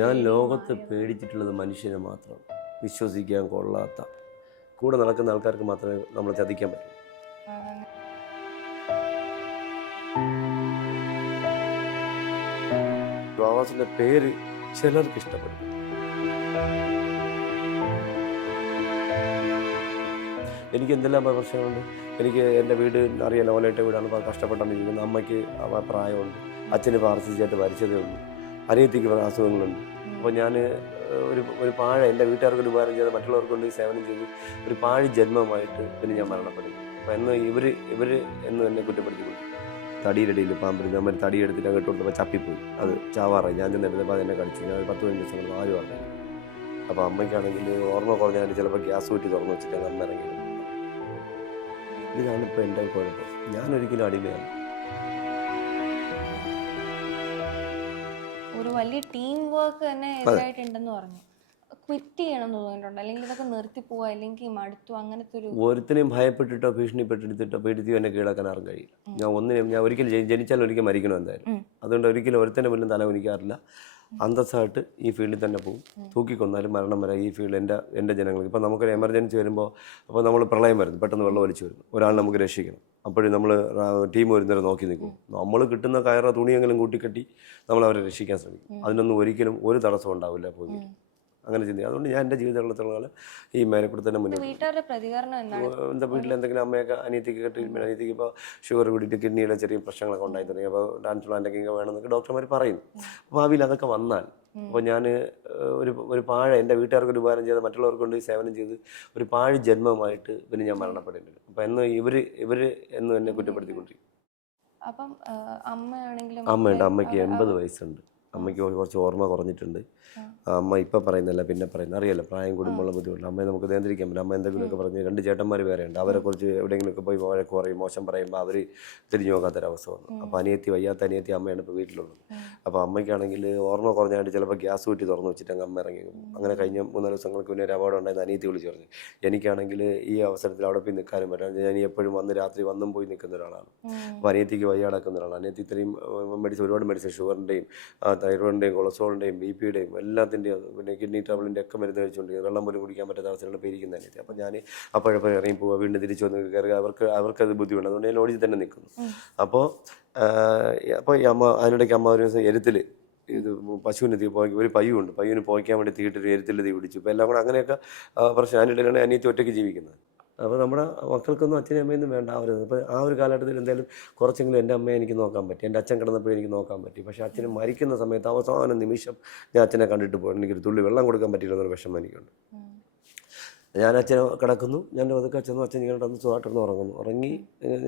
ഞാൻ ലോകത്ത് പേടിച്ചിട്ടുള്ളത് മനുഷ്യനെ മാത്രം. വിശ്വസിക്കാൻ കൊള്ളാത്ത കൂടെ നടക്കുന്ന ആൾക്കാർക്ക് മാത്രമേ നമ്മളെ ചതിക്കാൻ പറ്റൂ. ആവാസിൻ്റെ പേര് ചിലർക്ക് ഇഷ്ടപ്പെടും. എനിക്ക് എന്തെല്ലാം പ്രശ്നങ്ങളുണ്ട്. എനിക്ക് എൻ്റെ വീട് അറിയാലോ, ഓലയിട്ട വീടാണ്. കഷ്ടപ്പെട്ടാണ് ജീവിക്കുന്നത്. അമ്മയ്ക്ക് പ്രായമുണ്ട്, അച്ഛന് പാർസിച്ചായിട്ട് മരിച്ചതേ ഉള്ളൂ, അനിയത്തിക്ക് അസുഖങ്ങളുണ്ട്. അപ്പോൾ ഞാൻ ഒരു പാഴ എൻ്റെ വീട്ടുകാർക്ക് ഉപകാരം ചെയ്ത് മറ്റുള്ളവർക്ക് കൊണ്ട് സേവനം ചെയ്ത് ഒരു പാഴ് ജന്മമായിട്ട് പിന്നെ ഞാൻ മരണപ്പെടുന്നു. അപ്പോൾ എന്ന് ഇവർ എന്ന് എന്നെ കുറ്റപ്പെടുത്തിക്കൊണ്ട് തടിയിലടിയിൽ പാമ്പിരുന്ന് നമ്മൾ തടിയെടുത്തിട്ട് അങ്ങോട്ട് കൊടുത്തപ്പോൾ ചപ്പിപ്പോയി. അത് ചാവാറായി. ഞാൻ ചെന്നെടുത്തപ്പോൾ അതെന്നെ കടിച്ചു. ഞാൻ 10-15 ദിവസം ആരും അറിഞ്ഞു. അപ്പോൾ അമ്മയ്ക്കാണെങ്കിൽ ഓർമ്മ കുറഞ്ഞാൽ ചിലപ്പോൾ ഗ്യാസ് കുറ്റി തുറന്നു വെച്ചിട്ട് അമ്മ ഇറങ്ങി. ഇതാണ് ഇപ്പോൾ എൻ്റെ കുഴപ്പം. ഞാനൊരിക്കലും അടിമയാണ്. ഒരു വലിയ ടീം വർക്ക് തന്നെ എതിരായിട്ടുണ്ടെന്ന് പറഞ്ഞു. ക്വിറ്റ് ചെയ്യണം എന്ന് തോന്നിയിട്ടുണ്ട്, അല്ലെങ്കിൽ ഇതൊക്കെ നിർത്തി പോവാ, അല്ലെങ്കിൽ മടുത്തു, അങ്ങനത്തെ ഒരു ഒരുത്തിനെയും ഭയപ്പെട്ടിട്ടോ ഭീഷണിപ്പെട്ടിട്ടോ പേടിത്തിയോ എന്നെ കീഴടക്കാൻ ആരും കഴിയില്ല. ഞാൻ ഒരിക്കലും ജനിച്ചാൽ ഒരിക്കൽ മരിക്കണം എന്തായാലും. അതുകൊണ്ട് ഒരിക്കലും ഒരുത്തൻ്റെ മുന്നിൽ തല കുനിക്കാറില്ല. അന്തസ്സായിട്ട് ഈ ഫീൽഡിൽ തന്നെ പോകും. തൂക്കിക്കൊന്നാലും മരണം വരെ ഈ ഫീൽഡ് എൻ്റെ ജനങ്ങൾക്ക്. ഇപ്പോൾ നമുക്കൊരു എമർജൻസി വരുമ്പോൾ, അപ്പോൾ നമ്മൾ പ്രളയം വരുന്നു, പെട്ടെന്ന് വെള്ളം ഒലിച്ചു വരുന്നു, ഒരാൾ നമുക്ക് രക്ഷിക്കണം. അപ്പോഴും നമ്മൾ ടീം വരുന്നവരെ നോക്കി നിൽക്കും. നമ്മൾ കിട്ടുന്ന കയറ തുണിയെങ്കിലും കൂട്ടിക്കെട്ടി നമ്മൾ അവരെ രക്ഷിക്കാൻ ശ്രമിക്കും. അതിനൊന്നും ഒരിക്കലും ഒരു തടസ്സം ഉണ്ടാവില്ല പോയി. അങ്ങനെ ചിന്തിക്കും. അതുകൊണ്ട് ഞാൻ എൻ്റെ ജീവിതത്തിലുള്ള ഈ മേലെക്കൂടെ തന്നെ മുന്നോട്ട്. വീട്ടുകാരുടെ പ്രതികരണം എന്താ വീട്ടിൽ എന്തെങ്കിലും അമ്മയൊക്കെ അനിയത്തിക്ക് ട്രീറ്റ്മെൻറ്റ്, അനിയത്തിക്ക് ഇപ്പോൾ ഷുഗർ കൂടിയിട്ട് കിഡ്നിയുടെ ചെറിയ പ്രശ്നങ്ങളൊക്കെ ഉണ്ടായി തുടങ്ങി. അപ്പോൾ ട്രാൻസ്പ്ലാന്റൊക്കെ വേണമെന്നൊക്കെ ഡോക്ടർമാർ പറയുന്നു. ഭാവിയിൽ അതൊക്കെ വന്നാൽ അപ്പോൾ ഞാൻ ഒരു പാഴ എൻ്റെ വീട്ടുകാർക്ക് ഒരു ഉപകാരം ചെയ്ത് മറ്റുള്ളവർക്ക് കൊണ്ട് സേവനം ചെയ്ത് ഒരു പാഴ് ജന്മമായിട്ട് പിന്നെ ഞാൻ മരണപ്പെടേണ്ടി വരും. അപ്പോൾ എന്ന് ഇവർ എന്നും എന്നെ കുറ്റപ്പെടുത്തിക്കൊണ്ടിരിക്കും. അപ്പം അമ്മയാണെങ്കിലും അമ്മയുണ്ട്. അമ്മയ്ക്ക് 80 വയസ്സുണ്ട്. അമ്മയ്ക്ക് കുറച്ച് ഓർമ്മ കുറഞ്ഞിട്ടുണ്ട്. അമ്മ ഇപ്പം പറയുന്നല്ല പിന്നെ പറയുന്നത് അറിയാലോ, പ്രായം കൂടുമ്പോഴുള്ള ബുദ്ധിമുട്ട്. അമ്മയെ നമുക്ക് നിയന്ത്രിക്കാൻ പറ്റില്ല. അമ്മ എന്തെങ്കിലുമൊക്കെ പറഞ്ഞ് 2 ചേട്ടന്മാർ വേറെ ഉണ്ട്. അവരെക്കുറിച്ച് എവിടെയെങ്കിലുമൊക്കെ പോയി വഴക്ക് പറയും, മോശം പറയുമ്പോൾ അവർ തിരിഞ്ഞു നോക്കാത്തൊരവസ്ഥ വന്നു. അപ്പോൾ വയ്യാത്ത അനിയത്തി അമ്മയാണ് ഇപ്പോൾ വീട്ടിലുള്ളത്. അപ്പോൾ അമ്മയ്ക്കാണെങ്കിൽ ഓർമ്മ കുറഞ്ഞായിട്ട് ചിലപ്പോൾ ഗ്യാസ് കുറ്റി തുറന്നു വെച്ചിട്ട് അമ്മ ഇറങ്ങി. അങ്ങനെ കഴിഞ്ഞ 3-4 ദിവസങ്ങൾക്ക് മുന്നേ ഒരു അപകടം ഉണ്ടായിരുന്ന അനിയത്തി വിളിച്ച് പറഞ്ഞു. എനിക്കാണെങ്കിൽ ഈ അവസരത്തിൽ അവിടെ പോയി നിൽക്കാനും പറ്റാം. ഞാൻ എപ്പോഴും രാത്രി വന്നും പോയി നിൽക്കുന്ന ഒരാളാണ്. അപ്പോൾ അനിയത്തിക്ക് വയ്യാടക്കുന്ന ഒരാളാണ്. അനിയത്തി ഇത്രയും ഒരുപാട് മെഡിസിൻ, ഷുഗറിൻ്റെയും തൈറോയിഡിൻ്റെയും കൊളസ്ട്രോളിൻ്റെയും BPയുടെയും എല്ലാത്തിൻ്റെയും പിന്നെ കിഡ്നി ട്രബിളിൻ്റെ ഒക്കെ മരുന്ന് കഴിച്ചുകൊണ്ട് വെള്ളം പോലും കുടിക്കാൻ പറ്റാത്ത അവസ്ഥയിലുള്ള പേരിക്കുന്ന അനിയത്തി. അപ്പോൾ ഞാൻ അപ്പോഴപ്പോഴും ഇറങ്ങി പോവുക, വീണ്ടും തിരിച്ചു വന്ന് കയറുക. അവർക്കത് ബുദ്ധിമുട്ട്. അതുകൊണ്ട് ഞാൻ ലോഡ്ജിൽ തന്നെ നിൽക്കുന്നു. അപ്പോൾ ഈ അമ്മ അതിനിടയ്ക്ക് അമ്മ ഒരു ദിവസം എരുത്തിൽ ഇത് പശുവിന് ഒരു പയ്യുണ്ട്, പയ്യുവിന് പോയിക്കാൻ വേണ്ടി തീയിട്ടൊരു എരുത്തിൽ തീ പിടിച്ചു. ഇപ്പോൾ എല്ലാം കൂടെ അങ്ങനെയൊക്കെ പ്രശ്നം. അതിനിടയിലാണ് അനിയത്തി ഒറ്റയ്ക്ക് ജീവിക്കുന്നത്. അപ്പോൾ നമ്മുടെ മക്കൾക്കൊന്നും അച്ഛനും അമ്മയൊന്നും വേണ്ട. അപ്പോൾ ആ ഒരു കാലഘട്ടത്തിൽ എന്തായാലും കുറച്ചെങ്കിലും എൻ്റെ അമ്മയെ എനിക്ക് നോക്കാൻ പറ്റി. എൻ്റെ അച്ഛൻ കിടന്നപ്പോഴും എനിക്ക് നോക്കാൻ പറ്റി. പക്ഷേ അച്ഛന് മരിക്കുന്ന സമയത്ത് അവസാന നിമിഷം ഞാൻ അച്ഛനെ കണ്ടിട്ട് പോയി. എനിക്കൊരു തുള്ളി വെള്ളം കൊടുക്കാൻ പറ്റിയില്ലെന്നൊരു വിഷമം എനിക്കുണ്ട്. ഞാൻ അച്ഛനെ കിടക്കുന്നു, ഞാൻ ഒതുക്കെ അച്ഛനും അച്ഛൻ ഇങ്ങനെ കിടന്ന് സുഖമായിട്ടിരുന്ന് ഉറങ്ങി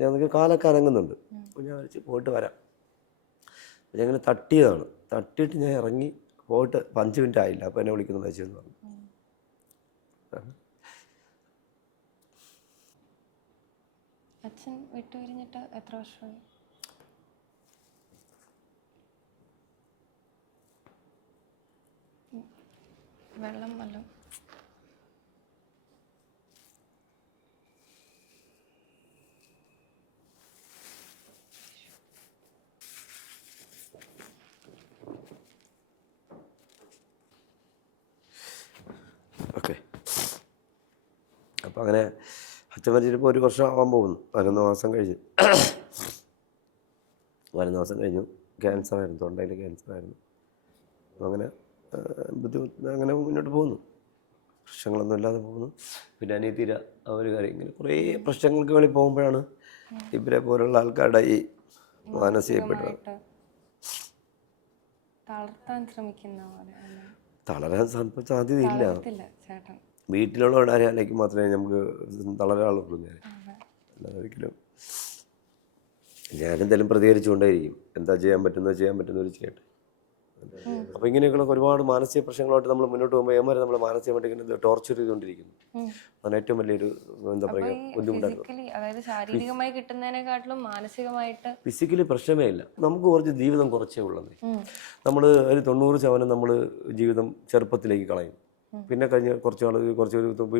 ഞാൻ കാലൊക്കെ അനങ്ങുന്നുണ്ട്. അപ്പോൾ ഞാൻ വിളിച്ച് പോയിട്ട് വരാം. ഞാൻ ഇങ്ങനെ തട്ടിയതാണ്. തട്ടിയിട്ട് ഞാൻ ഇറങ്ങി പോയിട്ട് 5 മിനിറ്റ് ആയില്ല. അപ്പോൾ എന്നെ വിളിക്കുന്നു അച്ഛൻ പറഞ്ഞു. അച്ഛൻ വിട്ടുപിരിഞ്ഞിട്ട് എത്ര വർഷമായി? വെള്ളം വല്ലതും ഓക്കെ. അപ്പോൾ അങ്ങനെ അച്ഛൻ മരിച്ചിട്ടിപ്പോൾ 1 വർഷം ആവാൻ പോകുന്നു. 11 മാസം കഴിഞ്ഞു. 11 മാസം കഴിഞ്ഞു. ക്യാൻസറായിരുന്നു, തൊണ്ടയിൽ ക്യാൻസറായിരുന്നു. അങ്ങനെ ബുദ്ധിമുട്ട് അങ്ങനെ മുന്നോട്ട് പോകുന്നു. പ്രശ്നങ്ങളൊന്നും ഇല്ലാതെ പോകുന്നു. പിന്നെ അനിയത്തിര ആ ഒരു കാര്യം ഇങ്ങനെ കുറേ പ്രശ്നങ്ങൾക്ക് വേണ്ടി പോകുമ്പോഴാണ് ഇവരെ പോലുള്ള ആൾക്കാരുടെ ഈ മാനസികപ്പെട്ടത് തളരാൻ സാധ്യതയില്ല. വീട്ടിലുള്ളവരുടെ ആരെയാലേക്ക് മാത്രമേ നമുക്ക് തളരാളുള്ളൂ. അല്ലാതെ ഒരിക്കലും ഞാനെന്തായാലും പ്രതികരിച്ചുകൊണ്ടേയിരിക്കും. എന്താ ചെയ്യാൻ പറ്റുന്ന ഒരു ചെയ്യട്ടെ. അപ്പോൾ ഇങ്ങനെയൊക്കെയുള്ള ഒരുപാട് മാനസിക പ്രശ്നങ്ങളായിട്ട് നമ്മൾ മുന്നോട്ട് പോകുമ്പോൾ ഏമാരെ നമ്മൾ മാനസികമായിട്ട് ഇങ്ങനെ ടോർച്ചർ ചെയ്തുകൊണ്ടിരിക്കുന്നു. അതാണ് ഏറ്റവും വലിയൊരു എന്താ പറയുക ബുദ്ധിമുട്ടായിരുന്നു. ഫിസിക്കലി പ്രശ്നമേ ഇല്ല. നമുക്ക് കുറച്ച് ജീവിതം കുറച്ചേ ഉള്ളത്. നമ്മൾ ഒരു 90% നമ്മൾ ജീവിതം ചെറുപ്പത്തിലേക്ക് കളയും. പിന്നെ കഴിഞ്ഞ കുറച്ച്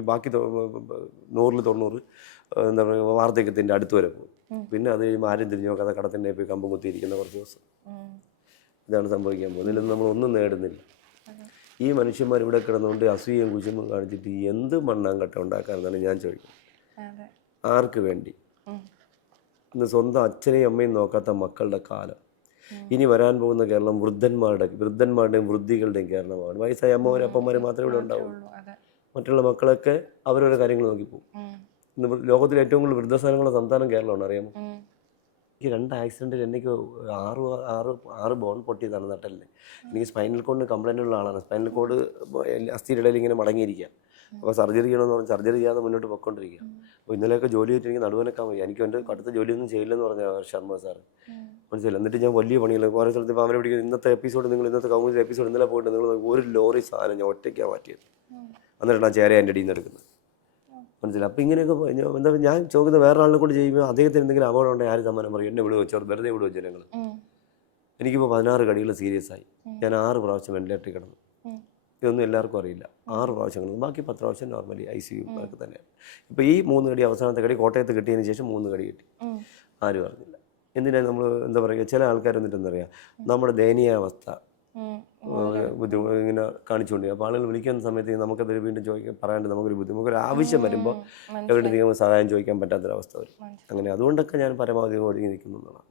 ബാക്കി 100-90 എന്താ പറയുക വാർദ്ധക്യത്തിൻ്റെ അടുത്ത് വരെ പോകും. പിന്നെ അത് കഴിയുമ്പോൾ ആരും തിരിഞ്ഞു നോക്കാതെ കടത്തിൻ്റെ പോയി കമ്പം കുത്തിയിരിക്കുന്ന കുറച്ച് ദിവസം. ഇതാണ് സംഭവിക്കാൻ പോകുന്നത്. ഇതിലൊന്നും നമ്മളൊന്നും നേടുന്നില്ല. ഈ മനുഷ്യന്മാർ ഇവിടെ കിടന്നുകൊണ്ട് അസൂയയും കുശുമ്പും കാണിച്ചിട്ട് എന്ത് മണ്ണാങ്കട്ട ഉണ്ടാക്കാമെന്നാണ് ഞാൻ ചോദിക്കുന്നത്. അതെ. ആർക്ക് വേണ്ടി? ഉം. ഇന്ന് സ്വന്തം അച്ഛനെയും അമ്മയും നോക്കാത്ത മക്കളുടെ കാലം. ഇനി വരാൻ പോകുന്ന കേരളം വൃദ്ധന്മാരുടെയും വൃദ്ധികളുടെയും കേരളമാണ്. വയസ്സായ അമ്മമാരും അപ്പന്മാരും മാത്രമേ ഇവിടെ ഉണ്ടാവുള്ളൂ. ഉള്ളൂ. അതെ. മറ്റുള്ള മക്കളൊക്കെ അവരവരുടെ കാര്യങ്ങൾ നോക്കി പോകും. ഉം. ഇന്ന് ലോകത്തിലെ ഏറ്റവും കൂടുതൽ വൃദ്ധസ്ഥാനങ്ങളുടെ സംസ്ഥാനം കേരളമാണ്, അറിയാമോ? ഉം. എനിക്ക് 2 ആക്സിഡൻറ്റിൽ എനിക്ക് 6 ബോൺ പൊട്ടിയതാണ് നട്ടലിന്. എനിക്ക് സ്പൈനൽ കോഡിന് കംപ്ലൈൻ്റ് ഉള്ള ആളാണ്. സ്പൈനൽ കോഡ് അസ്ഥിയുടെ ഇടയിൽ ഇങ്ങനെ മടങ്ങിയിരിക്കുക. അപ്പോൾ സർജറി ചെയ്യണമെന്ന് പറഞ്ഞാൽ സർജറി ചെയ്യാതെ മുന്നോട്ട് പോയിക്കൊണ്ടിരിക്കുക. അപ്പോൾ ഇന്നലെയൊക്കെ ജോലി ചെയ്തിട്ട് എനിക്ക് നടുവനക്കാൻ വയ്യ. എനിക്ക് എൻ്റെ അടുത്ത ജോലിയൊന്നും ചെയ്യില്ലെന്ന് പറഞ്ഞ ശർമ്മ സാറ്. മനസ്സിലായി. എന്നിട്ട് ഞാൻ വലിയ പണിയില്ല. ഓരോ സ്ഥലത്ത് ഇപ്പോൾ അവരെ പിടിക്കുന്നത്. ഇന്നത്തെ കൗമുദിൻ്റെ എപ്പിസോഡ് ഇന്നലെ പോയിട്ട് നിങ്ങൾ ഒരു ലോറി സാധനം ഞാൻ ഒറ്റയ്ക്കാണ് മാറ്റിയത്. എന്നിട്ടാണ് ആ ചേര എൻ്റെ അടിയിൽ നിന്ന് എടുക്കുന്നത്. മനസ്സിലായി. അപ്പോൾ ഇങ്ങനെയൊക്കെ എന്താ ഞാൻ ചോദിക്കുന്നത്, വേറെ ആളിനെ കൊണ്ട് ചെയ്യുമ്പോൾ അദ്ദേഹത്തിന് എന്തെങ്കിലും അപകടം ഉണ്ടെങ്കിൽ ആര് സമ്മാനം പറയും? എന്നെ ഇവിടെ വെച്ചോ, വെറുതെ ഇവിടെ വെച്ചു ഞങ്ങൾ. എനിക്കിപ്പോൾ 16 കടികൾ സീരിയസ് ആയി. ഞാൻ 6 പ്രാവശ്യം വെന്റിലേറ്ററിൽ കിടന്നു. ഇതൊന്നും എല്ലാവർക്കും അറിയില്ല. 6 പ്രാവശ്യം കിടന്നു. ബാക്കി 10 പ്രാവശ്യം നോർമലി ICU ഒക്കെ തന്നെയാണ്. ഇപ്പോൾ ഈ 3 കടി, അവസാനത്തെ കടി കോട്ടയത്ത് കിട്ടിയതിന് ശേഷം 3 കടി കിട്ടി. ആരും അറിഞ്ഞില്ല. എന്തിനാണ് നമ്മൾ എന്താ പറയുക, ചില ആൾക്കാർ എന്നിട്ട് എന്താ പറയുക, നമ്മുടെ ദയനീയാവസ്ഥ ഇങ്ങനെ കാണിച്ചുകൊണ്ട്. അപ്പോൾ ആളുകൾ വിളിക്കുന്ന സമയത്ത് നമുക്കത് വീണ്ടും ചോദിക്കാൻ പറയാണ്ട് നമുക്കൊരു ബുദ്ധിമുട്ട്, ഒരു ആവശ്യം വരുമ്പോൾ എവിടെയെങ്കിലും സഹായം ചോദിക്കാൻ പറ്റാത്തൊരവസ്ഥ വരും. അങ്ങനെ അതുകൊണ്ടൊക്കെ ഞാൻ പരമാവധി ഒതുങ്ങി നിൽക്കുന്നതാണ്.